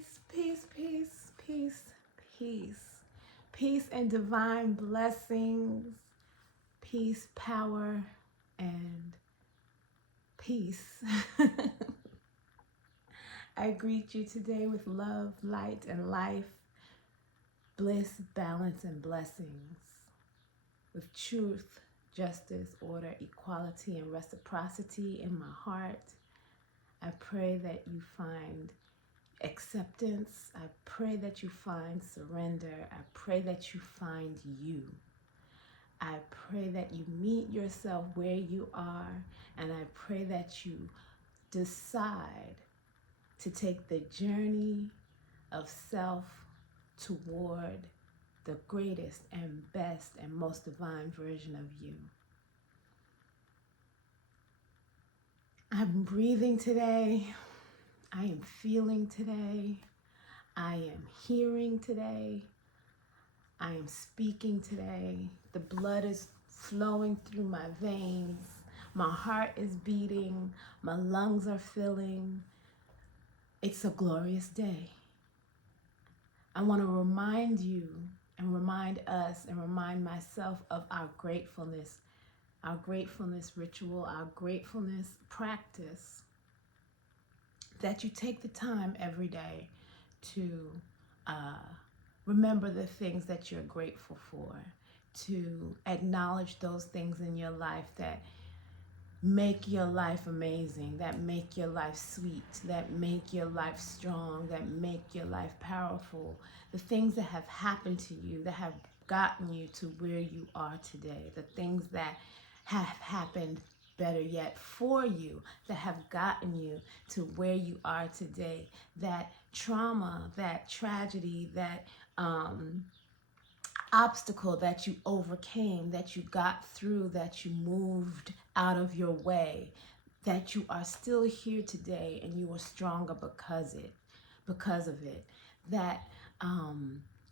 Peace, peace, peace, peace, peace. Peace and divine blessings. Peace, power, and peace. I greet you today with love, light, and life, bliss, balance, and blessings, with truth, justice, order, equality, and reciprocity in my heart. I pray that you find acceptance. I pray that you find surrender. I pray that you find you. I pray that you meet yourself where you are, and I pray that you decide to take the journey of self toward the greatest and best and most divine version of you. I'm breathing today. I am feeling today. I am hearing today. I am speaking today. The blood is flowing through my veins. My heart is beating. My lungs are filling. It's a glorious day. I want to remind you and remind us and remind myself of our gratefulness ritual, our gratefulness practice, that you take the time every day to remember the things that you're grateful for, to acknowledge those things in your life that make your life amazing, that make your life sweet, that make your life strong, that make your life powerful. The things that have happened to you, that have gotten you to where you are today, the things that have happened, better yet, for you, that have gotten you to where you are today. That trauma, that tragedy, that obstacle that you overcame, that you got through, that you moved out of your way, that you are still here today and you are stronger because of it. That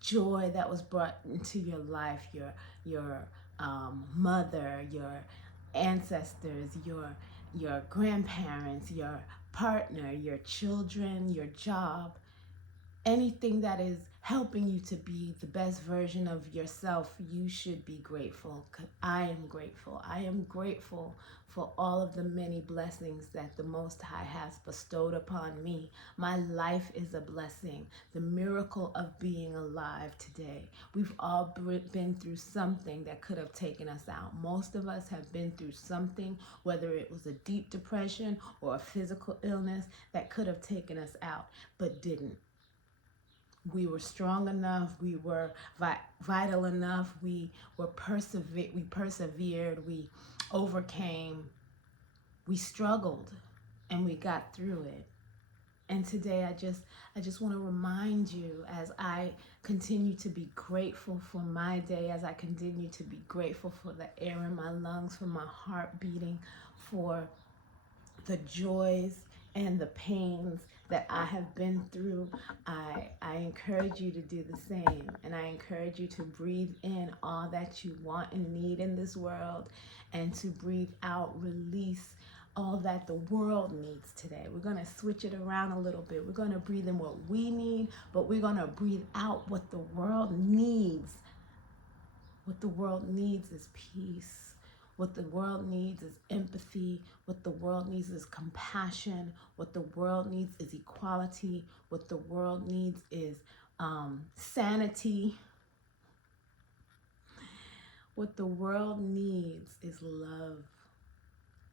joy that was brought into your life, your mother, your ancestors, your grandparents, your partner, your children, your job, anything that is helping you to be the best version of yourself, you should be grateful. I am grateful. I am grateful for all of the many blessings that the Most High has bestowed upon me. My life is a blessing. The miracle of being alive today. We've all been through something that could have taken us out. Most of us have been through something, whether it was a deep depression or a physical illness, that could have taken us out, but didn't. We were strong enough, we were vital enough, we persevered, we overcame, we struggled, and we got through it. And today I just want to remind you, as I continue to be grateful for my day, as I continue to be grateful for the air in my lungs, for my heart beating, for the joys and the pains that I have been through, I encourage you to do the same. And I encourage you to breathe in all that you want and need in this world, and to breathe out, release all that the world needs today. We're going to switch it around a little bit. We're going to breathe in what we need, but we're going to breathe out what the world needs. What the world needs is peace. What the world needs is empathy. What the world needs is compassion. What the world needs is equality. What the world needs is sanity. What the world needs is love.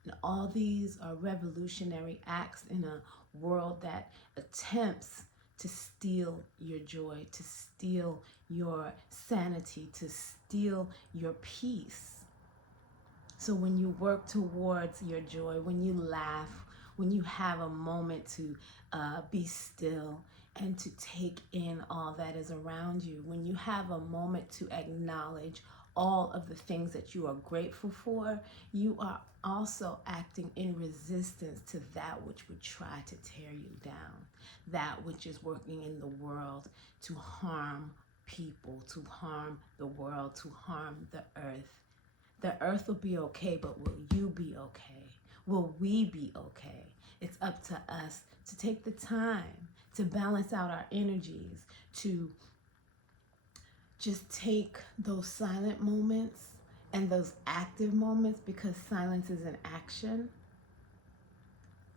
And all these are revolutionary acts in a world that attempts to steal your joy, to steal your sanity, to steal your peace. So when you work towards your joy, when you laugh, when you have a moment to be still and to take in all that is around you, when you have a moment to acknowledge all of the things that you are grateful for, you are also acting in resistance to that which would try to tear you down, that which is working in the world to harm people, to harm the world, to harm the earth. The earth will be okay, but will you be okay? Will we be okay? It's up to us to take the time to balance out our energies, to just take those silent moments and those active moments, because silence is an action,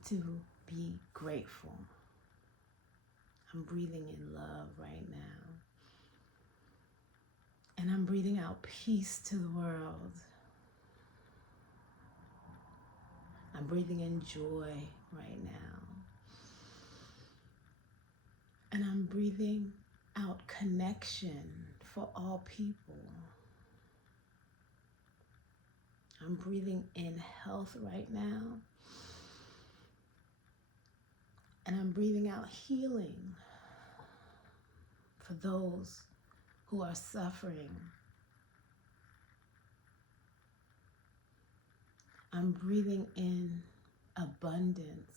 to be grateful. I'm breathing in love right now. And I'm breathing out peace to the world. I'm breathing in joy right now. And I'm breathing out connection for all people. I'm breathing in health right now. And I'm breathing out healing for those who are suffering. I'm breathing in abundance.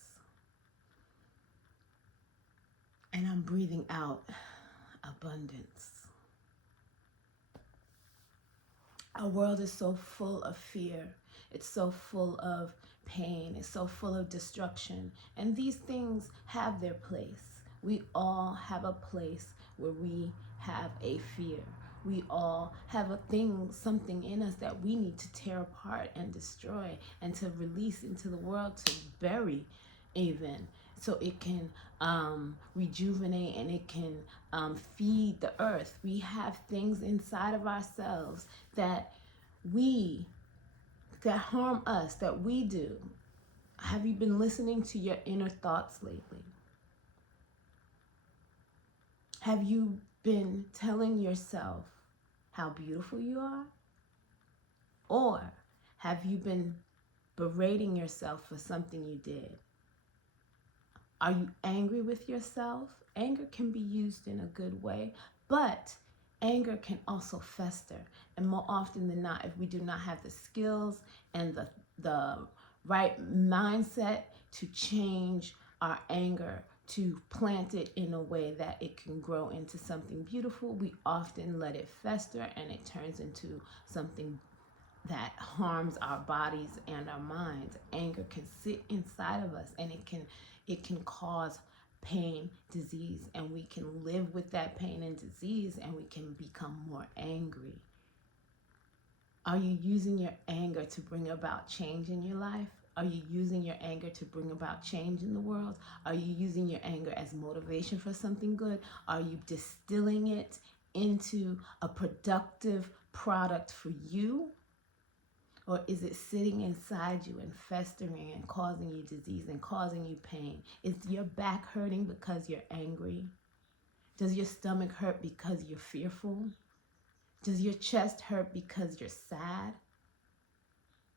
And I'm breathing out abundance. Our world is so full of fear. It's so full of pain. It's so full of destruction. And these things have their place. We all have a place where we have a fear. We all have a thing, something in us that we need to tear apart and destroy and to release into the world, to bury even, so it can rejuvenate and it can feed the earth. We have things inside of ourselves that harm us, that we do. Have you been listening to your inner thoughts lately? Have you been telling yourself how beautiful you are? Or have you been berating yourself for something you did? Are you angry with yourself? Anger can be used in a good way, but anger can also fester. And more often than not, if we do not have the skills and the right mindset to change our anger, to plant it in a way that it can grow into something beautiful, we often let it fester and it turns into something that harms our bodies and our minds. Anger can sit inside of us and it can cause pain, disease, and we can live with that pain and disease, and we can become more angry. Are you using your anger to bring about change in your life? Are you using your anger to bring about change in the world? Are you using your anger as motivation for something good? Are you distilling it into a productive product for you? Or is it sitting inside you and festering and causing you disease and causing you pain? Is your back hurting because you're angry? Does your stomach hurt because you're fearful? Does your chest hurt because you're sad?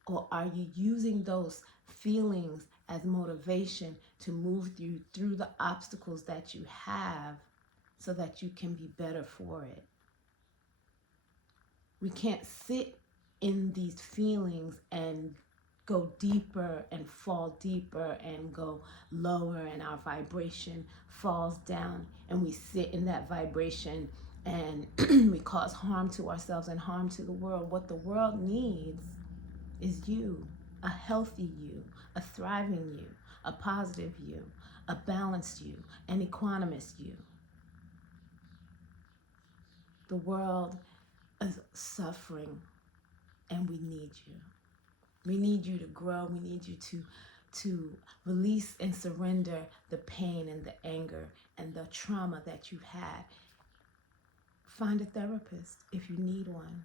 Or are you using those feelings as motivation to move through the obstacles that you have so that you can be better for it? We can't sit in these feelings and go deeper and fall deeper and go lower, and our vibration falls down and we sit in that vibration and we cause harm to ourselves and harm to the world. What the world needs is you, a healthy you, a thriving you, a positive you, a balanced you, an equanimous you. The world is suffering and we need you. We need you to grow. We need you to release and surrender the pain and the anger and the trauma that you've had. Find a therapist if you need one.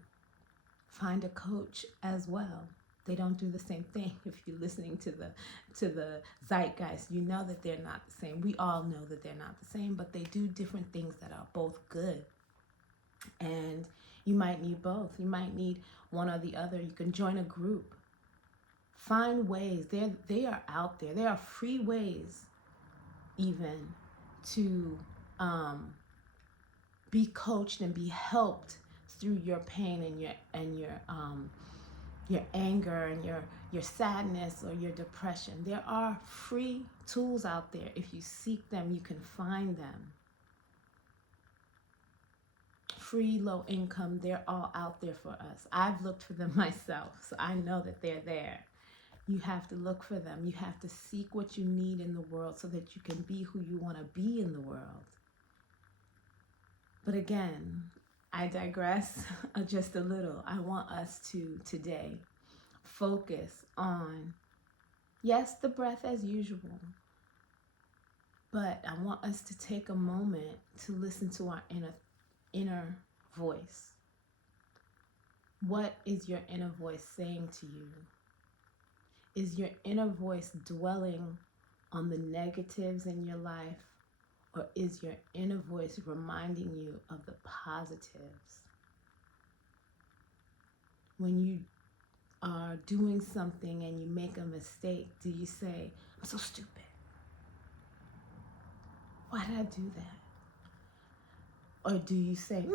Find a coach as well. They don't do the same thing. If you're listening to the zeitgeist, you know that they're not the same. We all know that they're not the same, but they do different things that are both good. And you might need both. You might need one or the other. You can join a group. Find ways. They are out there. There are free ways even to be coached and be helped through your pain and your anger and your sadness or your depression. There are free tools out there. If you seek them, you can find them. Free, low income, they're all out there for us. I've looked for them myself, so I know that they're there. You have to look for them. You have to seek what you need in the world so that you can be who you want to be in the world. But again, I digress just a little. I want us to today focus on, yes, the breath as usual, but I want us to take a moment to listen to our inner voice. What is your inner voice saying to you? Is your inner voice dwelling on the negatives in your life, or is your inner voice reminding you of the positives? When you are doing something and you make a mistake, do you say, I'm so stupid? Why did I do that? Or do you say,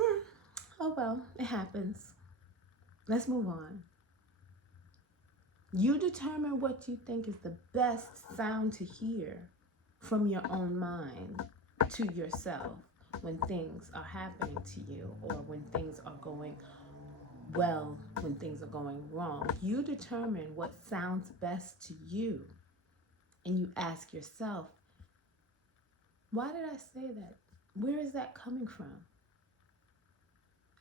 oh well, it happens. Let's move on. You determine what you think is the best sound to hear from your own mind to yourself when things are happening to you, or when things are going well, when things are going wrong. You determine what sounds best to you, and you ask yourself, why did I say that? Where is that coming from?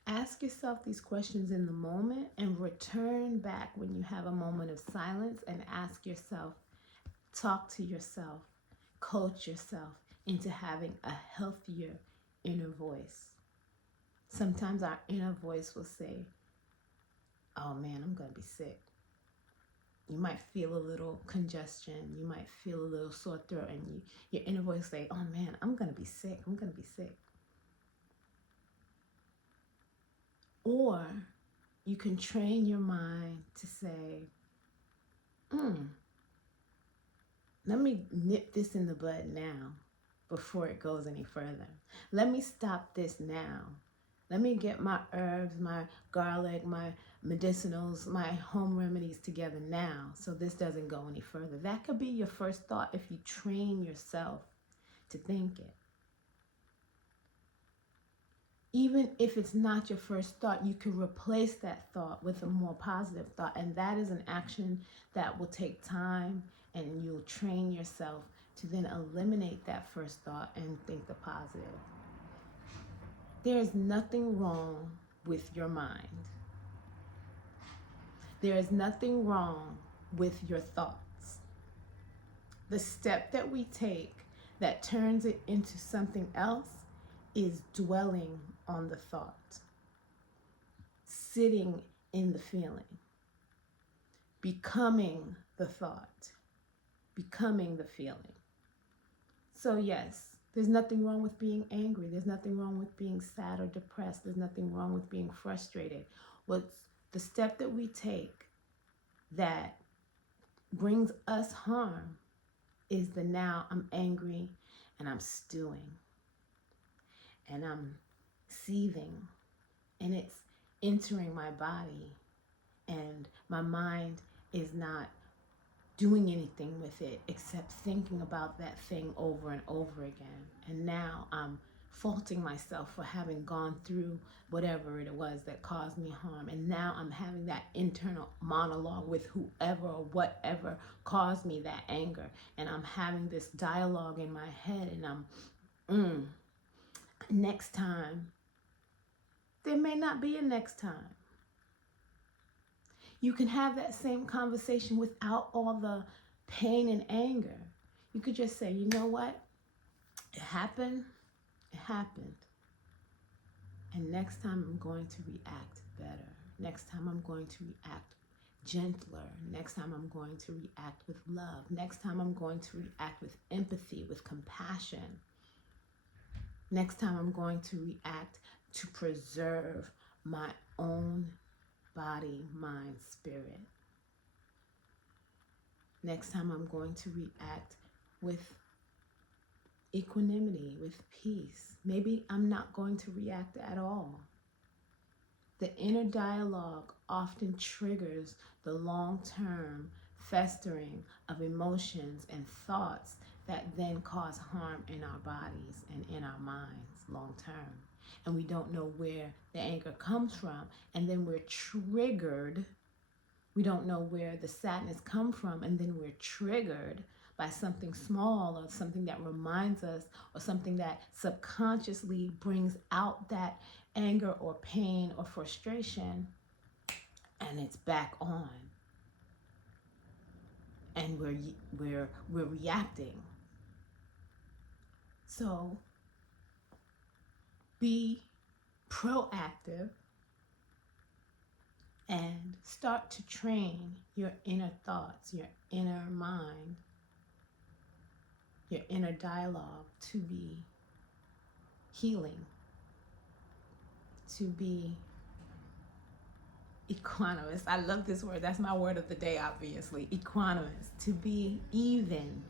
Ask yourself these questions in the moment and return back when you have a moment of silence and ask yourself, talk to yourself, coach yourself into having a healthier inner voice. Sometimes our inner voice will say, oh man, I'm going to be sick. You might feel a little congestion. You might feel a little sore throat, and your inner voice say, oh man, I'm going to be sick. I'm going to be sick. Or you can train your mind to say, let me nip this in the bud now before it goes any further. Let me stop this now. Let me get my herbs, my garlic, my medicinals, my home remedies together now so this doesn't go any further. That could be your first thought if you train yourself to think it. Even if it's not your first thought, you can replace that thought with a more positive thought. And that is an action that will take time, and you'll train yourself to then eliminate that first thought and think the positive. There is nothing wrong with your mind. There is nothing wrong with your thoughts. The step that we take that turns it into something else is dwelling on the thought, sitting in the feeling, becoming the thought, becoming the feeling. So yes, there's nothing wrong with being angry. There's nothing wrong with being sad or depressed. There's nothing wrong with being frustrated. What's the step that we take that brings us harm is the now I'm angry and I'm stewing and I'm seething and it's entering my body and my mind is not doing anything with it except thinking about that thing over and over again. And now I'm faulting myself for having gone through whatever it was that caused me harm. And now I'm having that internal monologue with whoever or whatever caused me that anger. And I'm having this dialogue in my head, and I'm, next time. There may not be a next time. You can have that same conversation without all the pain and anger. You could just say, you know what? It happened. It happened. And next time I'm going to react better. Next time I'm going to react gentler. Next time I'm going to react with love. Next time I'm going to react with empathy, with compassion. Next time I'm going to react to preserve my own body, mind, spirit. Next time I'm going to react with equanimity, with peace. Maybe I'm not going to react at all. The inner dialogue often triggers the long-term festering of emotions and thoughts that then cause harm in our bodies and in our minds long-term. And we don't know where the anger comes from. And then we're triggered We don't know where the sadness come from, and then we're triggered by something small or something that reminds us or something that subconsciously brings out that anger or pain or frustration, and it's back on, and we're reacting. So be proactive and start to train your inner thoughts, your inner mind, your inner dialogue to be healing, to be equanimous. I love this word. That's my word of the day, obviously. Equanimous. To be even.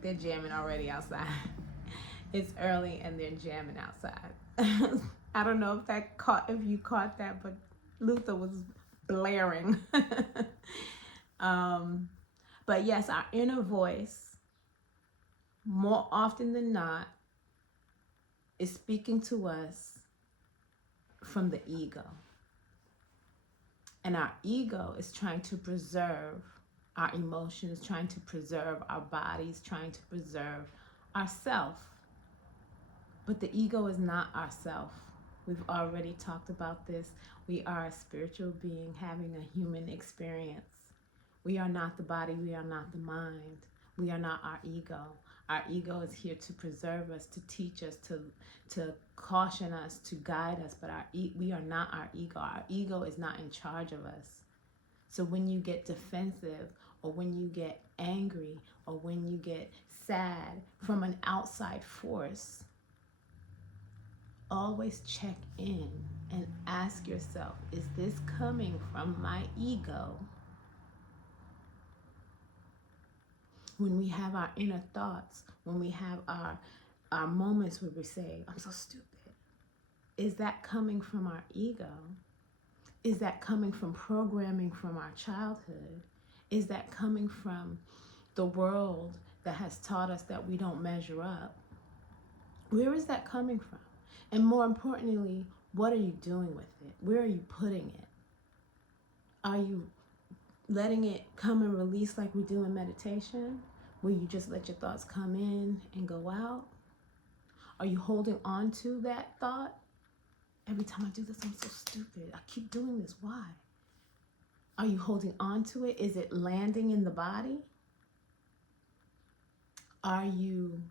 They're jamming already outside. It's early and they're jamming outside. I don't know if you caught that, but Luther was blaring. But yes, our inner voice, more often than not, is speaking to us from the ego. And our ego is trying to preserve our emotions, trying to preserve our bodies, trying to preserve ourself. But the ego is not ourself. We've already talked about this. We are a spiritual being having a human experience. We are not the body. We are not the mind. We are not our ego. Our ego is here to preserve us, to teach us, to caution us, to guide us. But we are not our ego. Our ego is not in charge of us. So when you get defensive, or when you get angry, or when you get sad from an outside force, always check in and ask yourself, is this coming from my ego? When we have our inner thoughts, when we have our moments where we say, I'm so stupid, is that coming from our ego? Is that coming from programming from our childhood? Is that coming from the world that has taught us that we don't measure up? Where is that coming from? And more importantly, what are you doing with it? Where are you putting it? Are you letting it come and release like we do in meditation, where you just let your thoughts come in and go out? Are you holding on to that thought? Every time I do this, I'm so stupid. I keep doing this. Why? Are you holding on to it? Is it landing in the body? Are you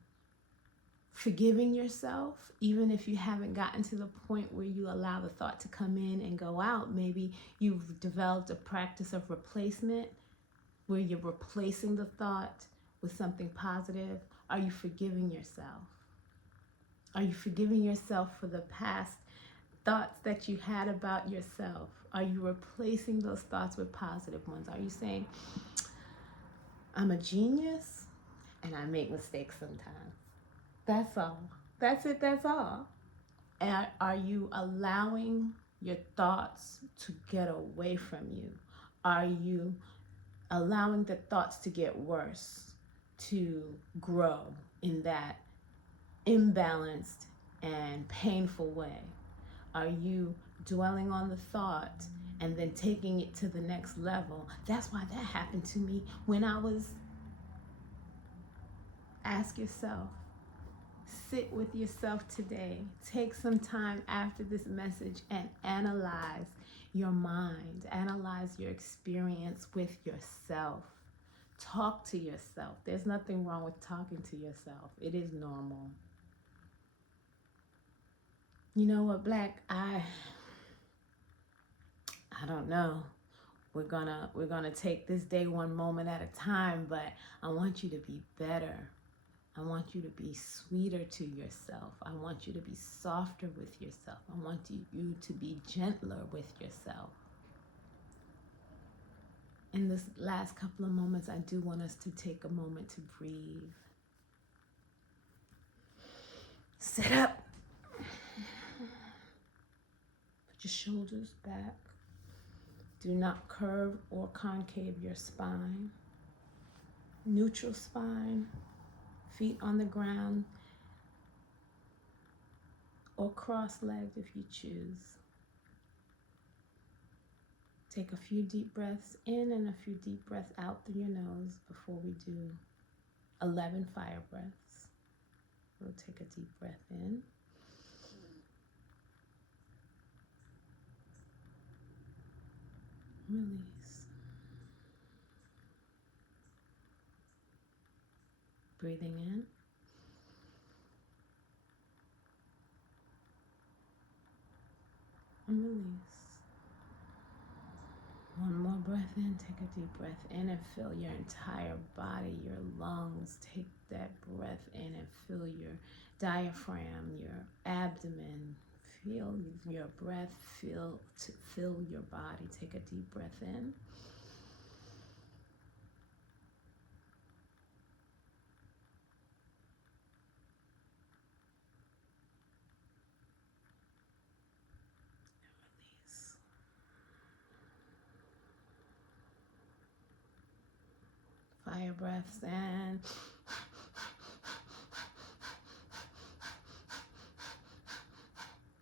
forgiving yourself, even if you haven't gotten to the point where you allow the thought to come in and go out? Maybe you've developed a practice of replacement, where you're replacing the thought with something positive. Are you forgiving yourself? Are you forgiving yourself for the past thoughts that you had about yourself? Are you replacing those thoughts with positive ones? Are you saying, I'm a genius and I make mistakes sometimes? That's all. That's it. That's all. And are you allowing your thoughts to get away from you? Are you allowing the thoughts to get worse, to grow in that imbalanced and painful way? Are you dwelling on the thought and then taking it to the next level? That's why that happened to me when I was... Ask yourself, sit with yourself today. Take some time after this message and analyze your mind, analyze your experience with yourself. Talk to yourself. There's nothing wrong with talking to yourself. It is normal. You know what, Black? I don't know. We're gonna take this day one moment at a time, but I want you to be better. I want you to be sweeter to yourself. I want you to be softer with yourself. I want you to be gentler with yourself. In this last couple of moments, I do want us to take a moment to breathe. Sit up. Put your shoulders back. Do not curve or concave your spine. Neutral spine. Feet on the ground, or cross-legged if you choose. Take a few deep breaths in and a few deep breaths out through your nose before we do 11 fire breaths. We'll take a deep breath in. Release. Breathing in. And release. One more breath in. Take a deep breath in and fill your entire body, your lungs. Take that breath in and fill your diaphragm, your abdomen. Feel your breath fill your body. Take a deep breath in. Release. Fire breaths and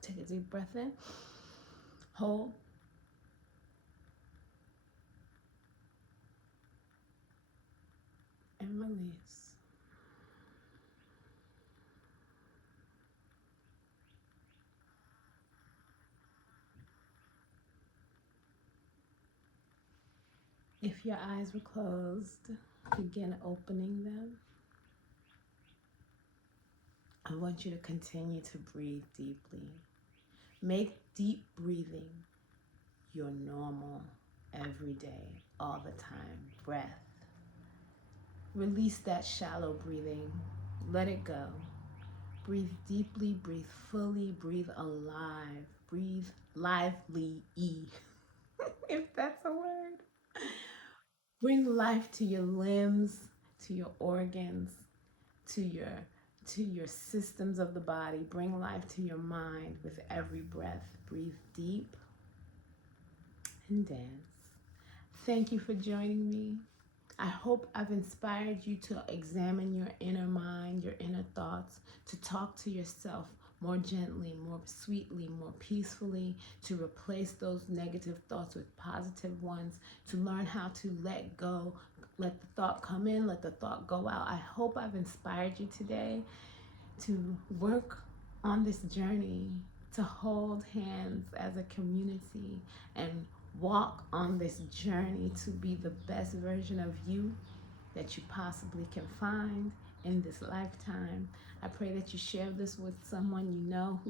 take a deep breath in. Hold. And release. If your eyes were closed, begin opening them. I want you to continue to breathe deeply. Make deep breathing your normal, every day, all the time breath. Release that shallow breathing. Let it go. Breathe deeply, breathe fully, breathe alive, breathe lively, if that's a word. Bring life to your limbs, to your organs, to your systems of the body. Bring life to your mind with every breath. Breathe deep and dance. Thank you for joining me. I hope I've inspired you to examine your inner mind, your inner thoughts, to talk to yourself more gently, more sweetly, more peacefully, to replace those negative thoughts with positive ones, to learn how to let go, let the thought come in, let the thought go out. I hope I've inspired you today to work on this journey, to hold hands as a community and walk on this journey to be the best version of you that you possibly can find in this lifetime. I pray that you share this with someone you know who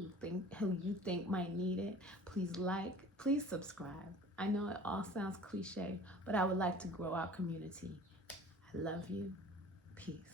you think might need it. Please subscribe. I know it all sounds cliche, but I would like to grow our community. I love you. Peace.